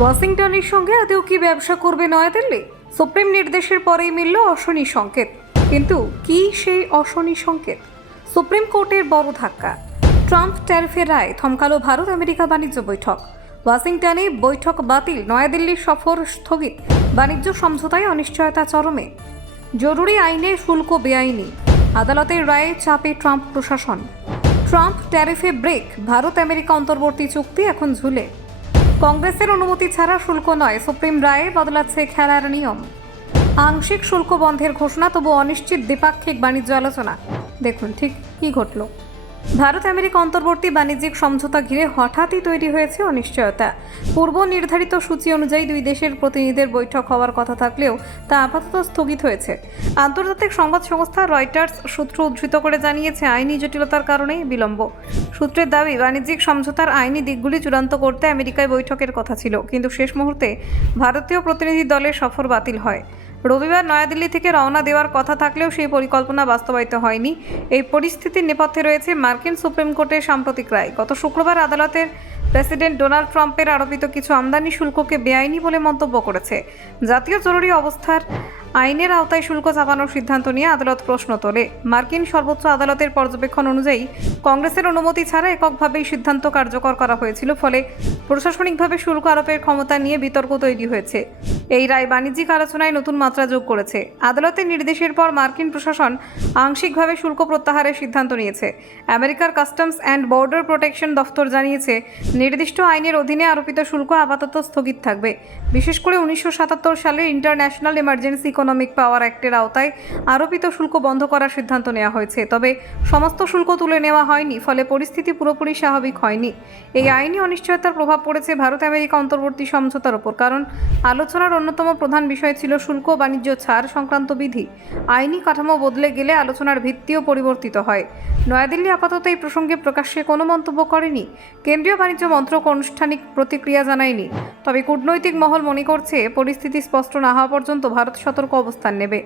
ওয়াশিংটনের সঙ্গে আদৌ কি ব্যবসা করবে নয়াদিল্লি? সুপ্রিম নির্দেশের পরেই মিলল অশনি সংকেত। কিন্তু কি সেই অশনি সংকেত? সুপ্রিম কোর্টের বড় ধাক্কা। ট্রাম্প ট্যারিফের রায় থমকালো ভারত আমেরিকা বাণিজ্য বৈঠক। ওয়াশিংটনে বৈঠক বাতিল, নয়াদিল্লির সফর স্থগিত, বাণিজ্য সমঝোতায় অনিশ্চয়তা চরমে। জরুরি আইনে শুল্ক বেআইনি, আদালতের রায়ে চাপে ট্রাম্প প্রশাসন। ট্রাম্প ট্যারিফে ব্রেক, ভারত আমেরিকা অন্তর্বর্তী চুক্তি এখন ঝুলে। কংগ্রেসের অনুমতি ছাড়া শুল্ক নয়, সুপ্রিম রায়ে বদলাচ্ছে খেলার নিয়ম। আংশিক শুল্ক বন্ধের ঘোষণা, তবু অনিশ্চিত দ্বিপাক্ষিক বাণিজ্য আলোচনা। দেখুন ঠিক কি ঘটল। ভারত আমেরিকা অন্তর্বর্তী বাণিজ্যিক সমঝোতা ঘিরে হঠাৎই তৈরি হয়েছে অনিশ্চয়তা। পূর্ব নির্ধারিত সূচি অনুযায়ী দুই দেশের প্রতিনিধিদের বৈঠক হওয়ার কথা থাকলেও তা আপাতত স্থগিত হয়েছে। আন্তর্জাতিক সংবাদ সংস্থা রয়টার্স সূত্র উদ্ধৃত করে জানিয়েছে, আইনি জটিলতার কারণেই বিলম্ব। সূত্রের দাবি, বাণিজ্যিক সমঝোতার আইনি দিকগুলি চূড়ান্ত করতে আমেরিকায় বৈঠকের কথা ছিল, কিন্তু শেষ মুহূর্তে ভারতীয় প্রতিনিধি দলের সফর বাতিল হয়। রবিবার নয়াদিল্লি থেকে রওনা দেওয়ার কথা থাকলেও সেই পরিকল্পনা বাস্তবায়িত হয়নি। এই পরিস্থিতির নেপথ্যে রয়েছে মার্কিন সুপ্রিম কোর্টের সাম্প্রতিক রায়। গত শুক্রবার আদালতের প্রেসিডেন্ট ডোনাল্ড ট্রাম্পের আরোপিত কিছু আমদানি শুল্ককে বেআইনি বলে মন্তব্য করেছে। জাতীয় জরুরি অবস্থার আইনের আওতায় শুল্ক চাপানোর সিদ্ধান্ত নিয়ে আদালত প্রশ্ন তোলে। মার্কিন সর্বোচ্চ আদালতের পর্যবেক্ষণ অনুযায়ী কংগ্রেসের অনুমতি ছাড়া এককভাবেই সিদ্ধান্ত কার্যকর করা হয়েছিল, ফলে প্রশাসনিকভাবে শুল্ক আরোপের ক্ষমতা নিয়ে বিতর্ক তৈরি হয়েছে। এই রায় বাণিজ্যিক আলোচনায় নতুন মাত্রা যোগ করেছে। আদালতের নির্দেশের পর মার্কিন প্রশাসন আংশিকভাবে শুল্ক প্রত্যাহারের সিদ্ধান্ত নিয়েছে। আমেরিকার কাস্টমস অ্যান্ড বর্ডার প্রোটেকশন দফতর জানিয়েছে, নির্দিষ্ট আইনের অধীনে আরোপিত শুল্ক আপাতত স্থগিত থাকবে। বিশেষ করে 1977 সালের ইন্টারন্যাশনাল এমার্জেন্সি ইকোনমিক পাওয়ার অ্যাক্টের আওতায় আরোপিত শুল্ক বন্ধ করার সিদ্ধান্ত নেওয়া হয়েছে। তবে সমস্ত শুল্ক তুলে নেওয়া হয়নি, ফলে পরিস্থিতি পুরোপুরি স্বাভাবিক হয়নি। এই আইনি অনিশ্চয়তার প্রভাব পড়েছে ভারত আমেরিকা অন্তর্বর্তী সমঝোতার ওপর, কারণ আলোচনার অন্যতম প্রধান বিষয় ছিল শুল্ক বাণিজ্য ছাড় সংক্রান্ত বিধি। আইনি কাঠামো বদলে গেলে আলোচনার ভিত্তিও পরিবর্তিত হয়। নয়াদিল্লি আপাতত এই প্রসঙ্গে প্রকাশ্যে কোনো মন্তব্য করেনি। কেন্দ্রীয় বাণিজ্য মন্ত্রক আনুষ্ঠানিক প্রতিক্রিয়া জানায়নি। তবে কূটনৈতিক মহল মনে করছে, পরিস্থিতি স্পষ্ট না হওয়া পর্যন্ত ভারত সতর্ক অবস্থান নেবে।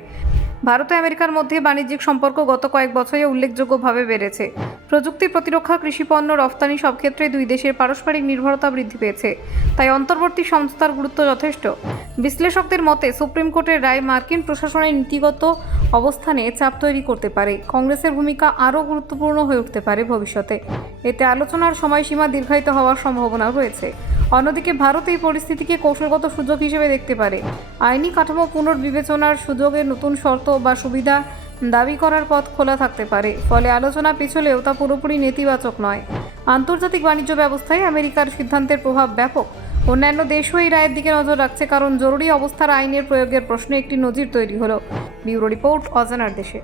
ভারত ও আমেরিকার মধ্যে বাণিজ্যিক সম্পর্ক গত কয়েক বছরে উল্লেখযোগ্যভাবে বেড়েছে। প্রযুক্তি, প্রতিরক্ষা, কৃষিপণ্য রফতানি সব ক্ষেত্রে দুই দেশের পারস্পরিক নির্ভরতা বৃদ্ধি পেয়েছে। তাই অন্তর্বর্তী সমঝোতার গুরুত্ব যথেষ্ট। বিশ্লেষকদের মতে, সুপ্রিম কোর্টের রায় মার্কিন প্রশাসনের নীতিগত অবস্থানে চাপ তৈরি করতে পারে। কংগ্রেসের ভূমিকা আরও গুরুত্বপূর্ণ হয়ে উঠতে পারে ভবিষ্যতে। এতে আলোচনার সময়সীমা দীর্ঘায়িত হওয়ার সম্ভাবনাও রয়েছে। অন্যদিকে ভারত এই পরিস্থিতিকে কৌশলগত সুযোগ হিসেবে দেখতে পারে। আইনি কাঠামো পুনর্বিবেচনার সুযোগে নতুন শর্ত বা সুবিধা দাবি করার পথ খোলা থাকতে পারে। ফলে আলোচনা পিছলেও তা পুরোপুরি নেতিবাচক নয়। আন্তর্জাতিক বাণিজ্য ব্যবস্থায় আমেরিকার সিদ্ধান্তের প্রভাব ব্যাপক। অন্যান্য দেশও এই রায়ের দিকে নজর রাখছে, কারণ জরুরি অবস্থার আইনের প্রয়োগের প্রশ্নে একটি নজির তৈরি হলো। ব্যুরো রিপোর্ট, অজানার দেশে।